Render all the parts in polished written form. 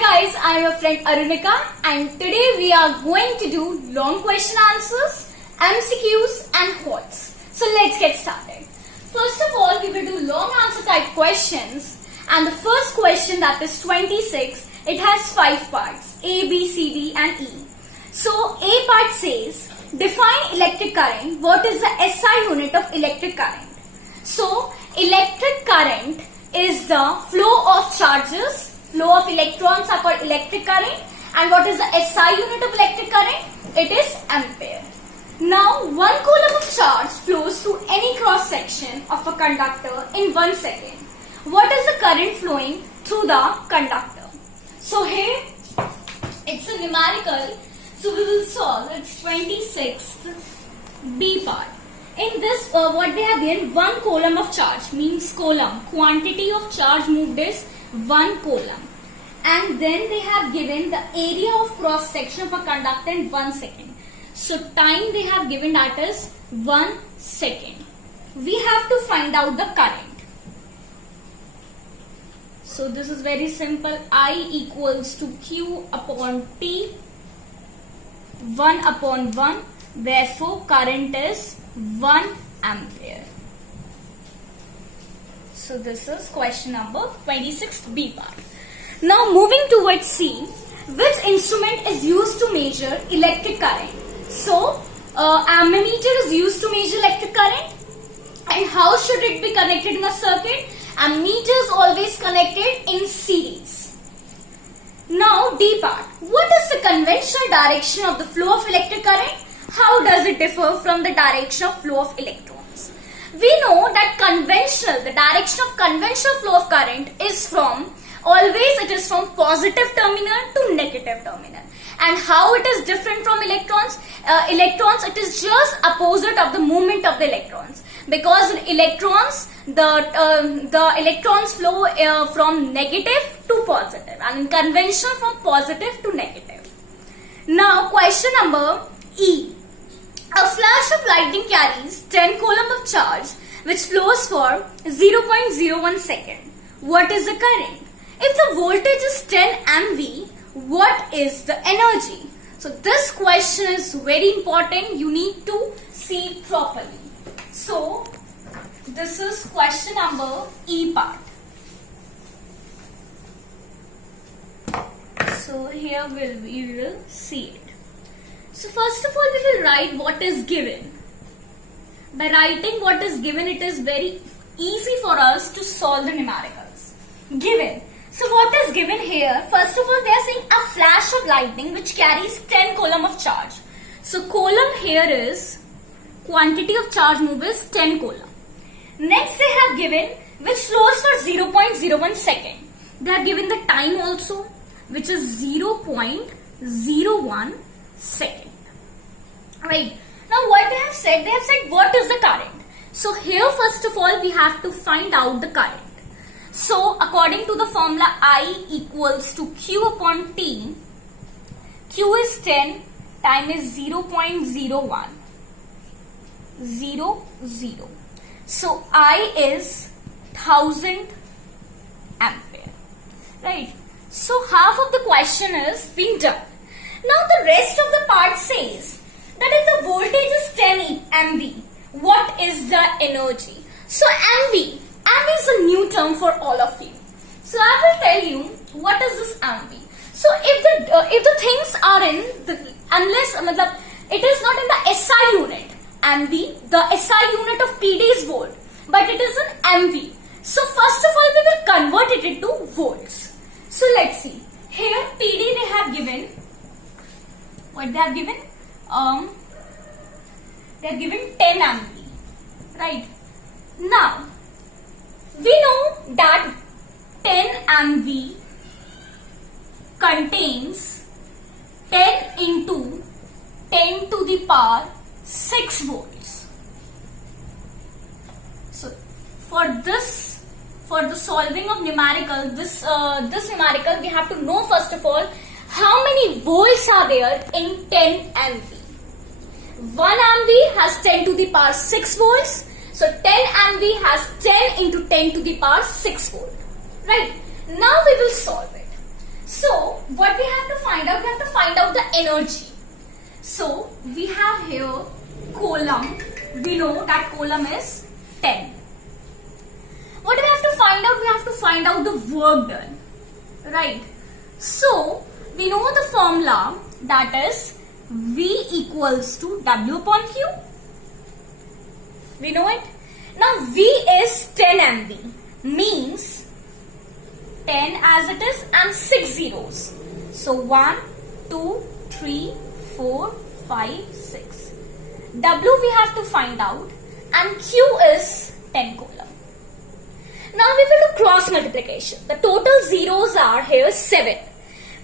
Hi guys, I am your friend Arunika and today we are going to do long question answers, MCQs and quotes. So let's get started. First of all, we will do long answer type questions and the first question, that is 26, it has 5 parts A, B, C, D and E. So A part says, define electric current. What is the SI unit of electric current? So electric current is the flow of charges. Flow of electrons are called electric current. And what is the SI unit of electric current? It is ampere. Now, 1 coulomb of charge flows through any cross section of a conductor in 1 second. What is the current flowing through the conductor? So here, it's a numerical. So we will solve. It's 26th B part. In this, what they have given, 1 coulomb of charge means coulomb. Quantity of charge moved is 1 coulomb. And then they have given the area of cross section of a conductor in 1 second. So time they have given, that is 1 second. We have to find out the current. So this is very simple. I equals to Q upon T, 1 upon 1. Therefore current is 1 ampere. So this is question number 26th B part. Now moving towards C, which instrument is used to measure electric current? So ammeter is used to measure electric current. And how should it be connected in a circuit? Ammeter is always connected in series. Now D part, what is the conventional direction of the flow of electric current? How does it differ from the direction of flow of electrons? We know that the direction of conventional flow of current is from, always it is from positive terminal to negative terminal. And how it is different from electrons? It is just opposite of the movement of the electrons. Because in electrons, the electrons flow from negative to positive. And in conventional from positive to negative. Now question number E. A flash of lightning carries 10 coulomb of charge which flows for 0.01 second. What is the current? If the voltage is 10 MV, what is the energy? So this question is very important. You need to see properly. So this is question number E part. So here we will see it. So first of all, we will write what is given. By writing what is given, it is very easy for us to solve the numericals. Given. So what is given here? First of all, they are saying a flash of lightning which carries 10 coulomb of charge. So coulomb here is, quantity of charge moved is 10 coulomb. Next they have given which flows for 0.01 second. They have given the time also, which is 0.01 second. Right. Now what they have said what is the current. So here first of all we have to find out the current. So according to the formula, I equals to Q upon T. Q is 10, time is 0.01. 0. So I is 1000 ampere. Right. So half of the question is being done. Now the rest of the part says that if the voltage is 10 MV, what is the energy? So MV is a new term for all of you. So I will tell you what is this MV. So if the things are in the, it is not in the SI unit. MV, the SI unit of PD is volt, but it is in MV. So first of all we will convert it into volts. So let's see. Here PD they have given, what they have given? They have given 10 MV. Right. Now, we know that 10 MV contains 10 into 10 to the power 6 volts. So, for the solving of numerical, this numerical, we have to know first of all how many volts are there in 10 MV. 1 MV has 10 to the power 6 volts. So 10 MV has 10 into 10 to the power 6 volt. Right. Now we will solve it. So what we have to find out? We have to find out the energy. So we have here Coulomb. We know that Coulomb is 10. What do we have to find out? We have to find out the work done. Right. So we know the formula, that is V equals to W upon Q. We know it. Now V is 10 MV. Means 10 as it is and 6 zeros. So 1, 2, 3, 4, 5, 6. W we have to find out and Q is 10 Coulomb. Now we will do cross multiplication. The total zeros are here 7.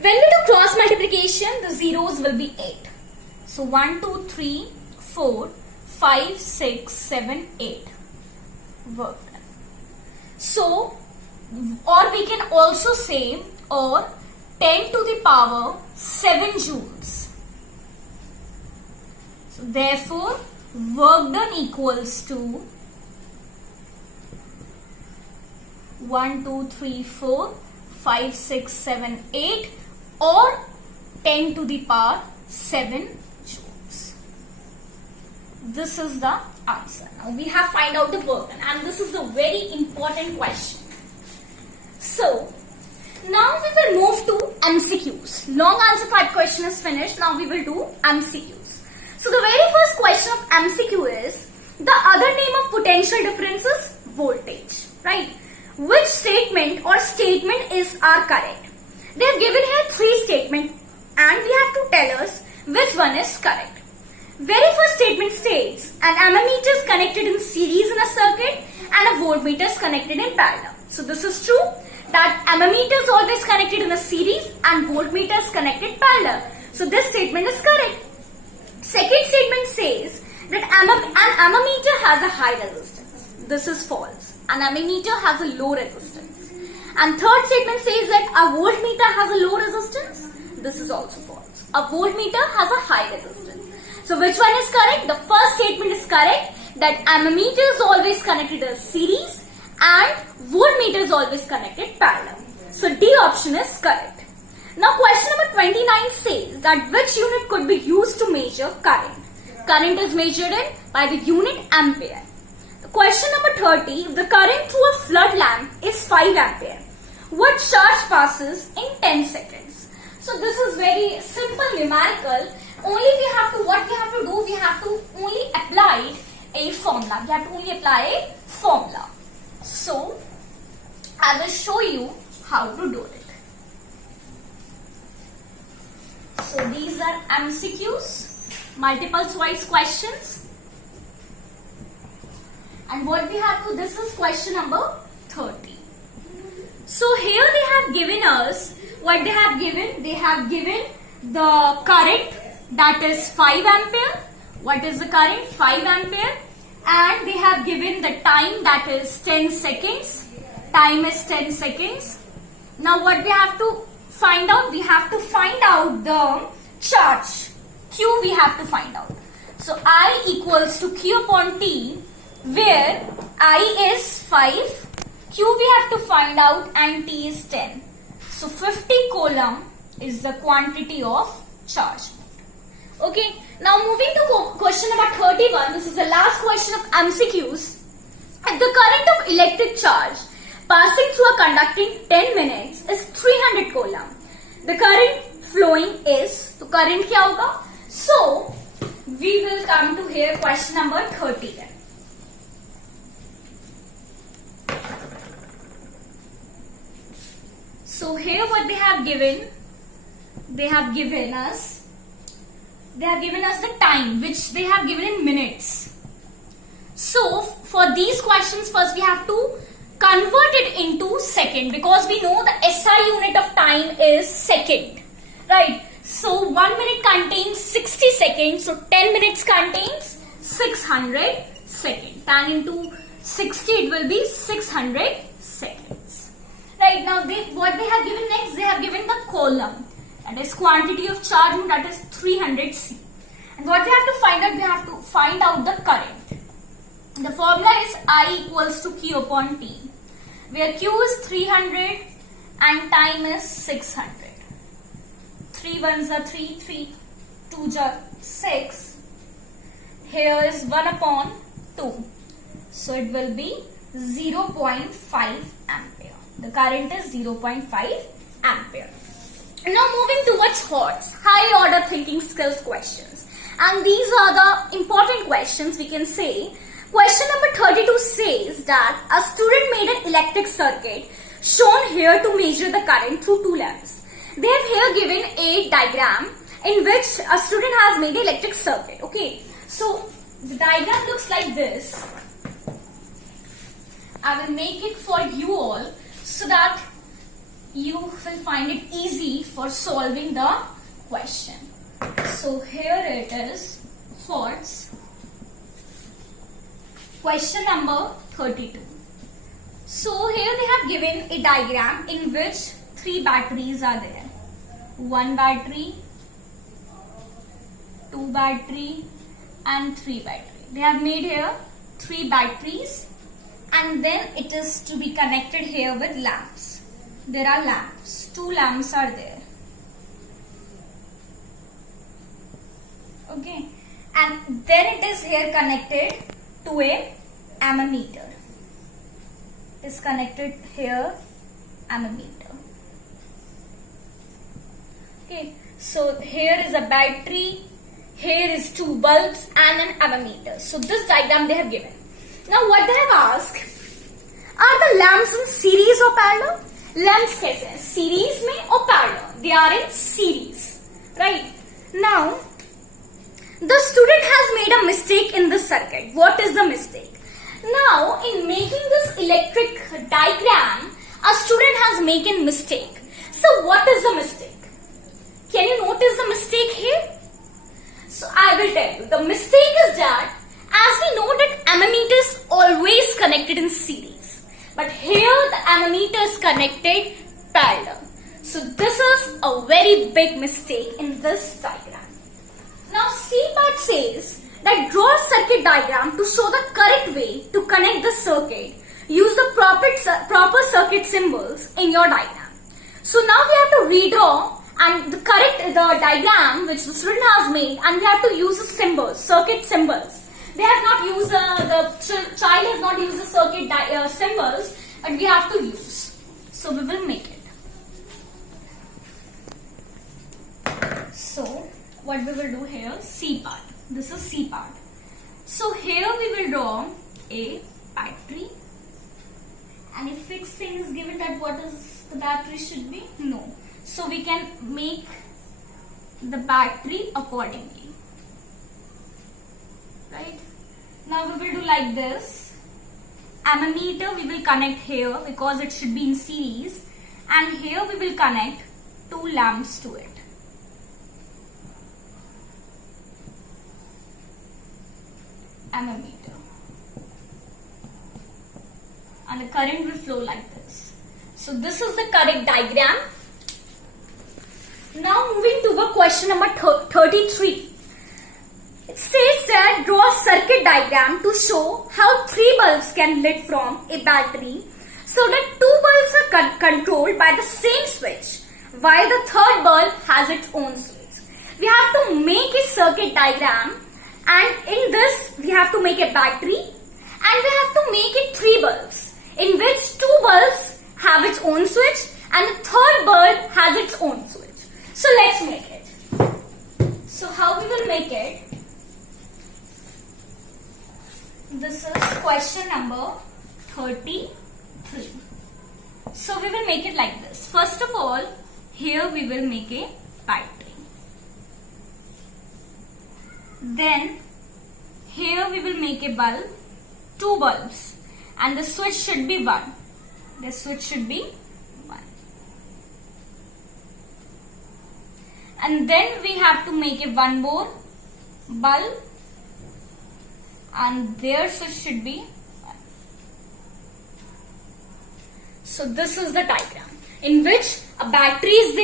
When we do cross multiplication, the zeros will be 8. So 1, 2, 3, 4, 5, 6, 7, 8. Work done. So, or we can also say, or 10 to the power 7 joules. So therefore, work done equals to 1, 2, 3, 4, 5, 6, 7, 8 or 10 to the power 7 joules. This is the answer. Now we have find out the work done, and this is a very important question. So now we will move to MCQs. Long answer type question is finished. Now we will do MCQs. So the very first question of MCQ is, the other name of potential difference is voltage, right? Which statement or statement are correct? They have given here 3 statements and we have to tell us which one is correct. Very first statement states, an ammeter is connected in series in a circuit and a voltmeter is connected in parallel. So this is true, that ammeter is always connected in a series and voltmeter is connected parallel. So this statement is correct. Second statement says that an ammeter has a high resistance. This is false. An ammeter has a low resistance. And third statement says that a voltmeter has a low resistance. This is also false. A voltmeter has a high resistance. So which one is correct? The first statement is correct, that ammeter is always connected in a series and voltmeter is always connected parallel. So D option is correct. Now question number 29 says that which unit could be used to measure current? Current is measured in by the unit ampere. Question number 30, if the current through a flood lamp is 5 ampere, what charge passes in 10 seconds? So this is very simple numerical. Only what we have to do, we have to only apply a formula. We have to only apply a formula. So I will show you how to do it. So these are MCQs, multiple choice questions. And what we have to, this is question number 30. So here they have given us, what they have given? They have given the current, that is 5 ampere. What is the current? 5 ampere. And they have given the time, that is 10 seconds. Time is 10 seconds. Now what we have to find out? We have to find out the charge. Q we have to find out. So I equals to Q upon T, where I is 5, Q we have to find out, and T is 10. So 50 Coulomb is the quantity of charge. Okay, now moving to question number 31. This is the last question of MCQs. If the current of electric charge passing through a conductor in 10 minutes is 300 Coulomb, the current flowing is, तो current क्या होगा? So we will come to here question number 30 then. So here what they have given, they have given us the time, which they have given in minutes. So for these questions, first we have to convert it into second, because we know the SI unit of time is second, right? So 1 minute contains 60 seconds, so 10 minutes contains 600 seconds. 10 into 60, it will be 600 seconds. Right, now what they have given next, they have given the Coulomb, that is quantity of charge, that is 300 C. And what we have to find out, we have to find out the current. The formula is I equals to Q upon T, where Q is 300 and time is 600. 3 ones are 3, 3 2s are 6. Here is 1 upon 2. So it will be 0.5 ampere. The current is 0.5 ampere. Now moving towards HOTS, high order thinking skills questions. And these are the important questions we can say. Question number 32 says that a student made an electric circuit shown here to measure the current through two lamps. They have here given a diagram in which a student has made an electric circuit. Okay, so the diagram looks like this. I will make it for you all so that you will find it easy for solving the question. So here it is, HOTS. Question number 32. So here they have given a diagram in which 3 batteries are there. 1 battery, 2 battery and 3 battery. They have made here 3 batteries and then it is to be connected here with lamps. There are lamps. 2 lamps are there. Okay. And then it is here connected to a ammeter. It is connected here ammeter. Okay. So here is a battery. Here is 2 bulbs and an ammeter. So this diagram they have given. Now what they have asked, are the lamps in series or parallel? Lamps कैसे हैं? Series में or parallel? They are in series, right? Now the student has made a mistake in this circuit. What is the mistake? Now in making this electric diagram, a student has made a mistake. So what is the mistake? Can you notice the mistake here? So I will tell you. The mistake is that as we know that ammeter is always connected in series, but here the ammeter is connected parallel. So this is a very big mistake in this diagram. Now C part says that draw a circuit diagram to show the correct way to connect the circuit. Use the proper circuit symbols in your diagram. So now we have to redraw and the diagram which the student has made, and we have to use the symbols, circuit symbols. They have not used the child has not used the circuit symbols, but we have to use. So we will make it. So what we will do here, C part. This is C part. So here we will draw a battery, and a fixed thing is given that what is the battery should be? No. So we can make the battery accordingly. Right? Now we will do like this. Ammeter we will connect here because it should be in series, and here we will connect 2 lamps to it. Ammeter. And the current will flow like this. So this is the correct diagram. Now moving to the question number 33. It states that draw a circuit diagram to show how 3 bulbs can lit from a battery so that 2 bulbs are controlled by the same switch while the third bulb has its own switch. We have to make a circuit diagram, and in this we have to make a battery and we have to make it 3 bulbs in which 2 bulbs have its own switch and the third bulb has its own switch. So let's make it. So how we will make it? This is question number 33. So we will make it like this. First of all, here we will make a battery. Then here we will make a bulb, 2 bulbs, and the switch should be 1. The switch should be 1. And then we have to make a 1 more bulb, and their switch should be 1. So this is the diagram in which a battery is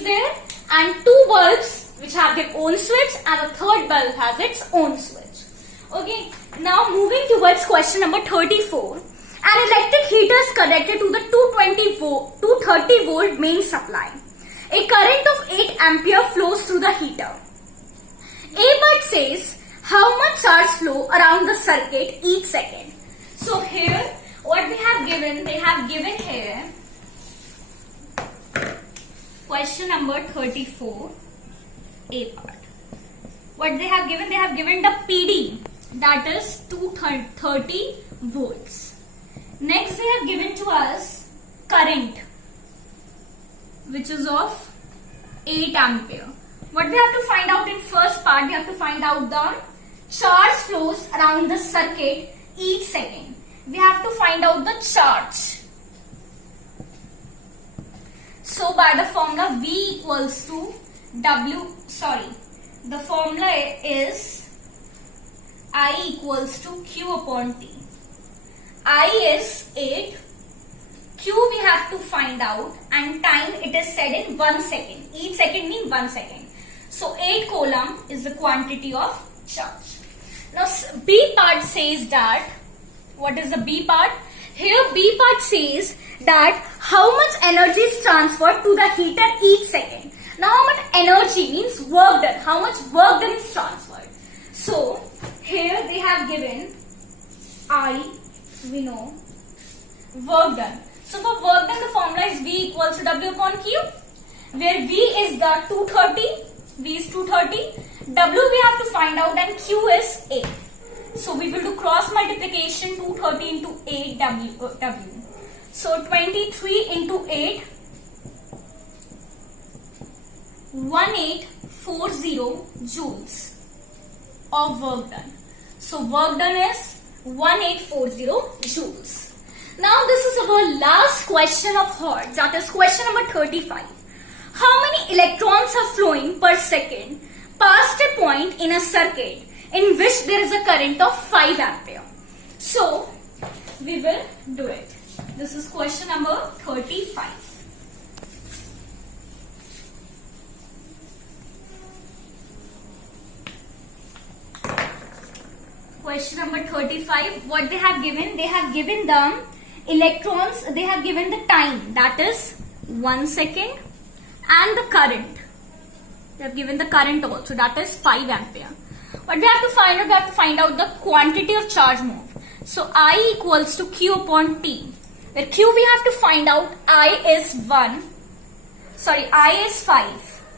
there, and 2 bulbs which have their own switch, and the third bulb has its own switch. Okay, now moving towards question number 34. An electric heater is connected to the 230 volt main supply. a current of 8 ampere flows through the heater. A part says how much charge flow around the circuit each second. So here what they have given here question number 34, A part. What they have given the PD, that is 230 volts. Next they have given to us current, which is of 8 ampere. What we have to find out in first part, we have to find out the charge flows around the circuit each second. We have to find out the charge. So by the formula V equals to the formula is I equals to Q upon T. I is 8, Q we have to find out, and time it is said in 1 second. Each second means 1 second. So 8 coulomb is the quantity of charge. Now B part says that, what is the B part? Here B part says that how much energy is transferred to the heater each second. Now how much energy means work done. How much work done is transferred. So here they have given I, we know, work done. So for work done the formula is V equals to W upon Q, where V is the 230, V is 230, W we have to find out, and Q is 8. So we will do cross multiplication, 230 into 8 W. So 23 into 8, 1840 joules of work done. So work done is 1840 joules. Now this is our last question of Hertz, that is question number 35. How many electrons are flowing per second past a point in a circuit in which there is a current of 5 ampere? So we will do it. This is question number 35. Question number 35. What they have given? They have given the electrons, they have given the time, that is 1 second, and the current. They have given the current also, that is 5 ampere. What we have to find out? We have to find out the quantity of charge moved. So I equals to Q upon T. Where Q we have to find out, I is 5,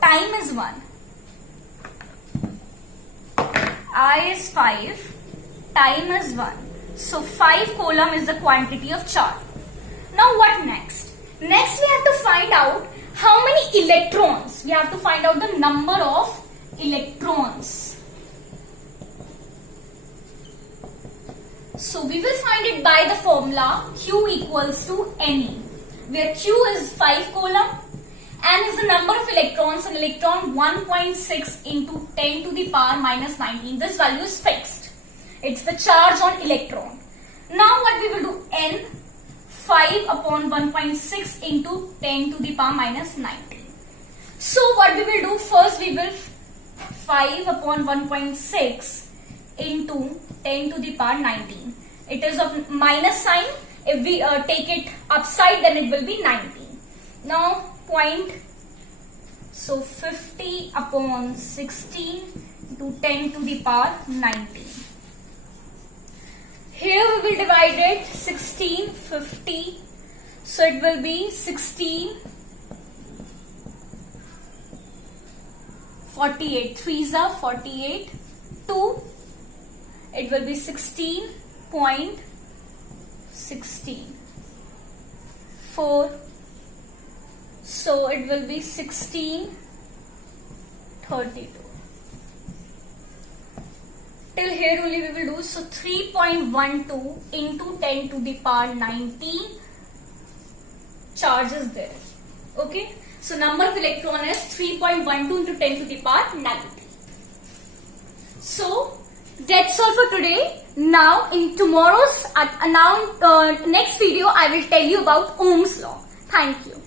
time is 1. I is 5, time is 1. So 5 coulomb is the quantity of charge. Now what next? Next we have to find out how many electrons. We have to find out the number of electrons. So we will find it by the formula Q equals to Ne, where Q is 5 coulomb and is the number of electrons. An electron 1.6 into 10 to the power minus 19. This value is fixed. It's the charge on electron. Now what we will do? N 5 upon 1.6 into 10 to the power minus 19. So what we will do? First we will 5 upon 1.6 into 10 to the power 19. It is of minus sign. If we take it upside, then it will be 19. Now point. So 50 upon 16 to 10 to the power 19. Here we will divide it 16, 50. So it will be 16, 48. 3s are 48. 2. It will be 16.16. 4. So it will be 1632. Till here only we will do. So 3.12 into 10 to the power 19 charge is there. Okay. So number of electron is 3.12 into 10 to the power 19. So that's all for today. Now in tomorrow's next video I will tell you about Ohm's law. Thank you.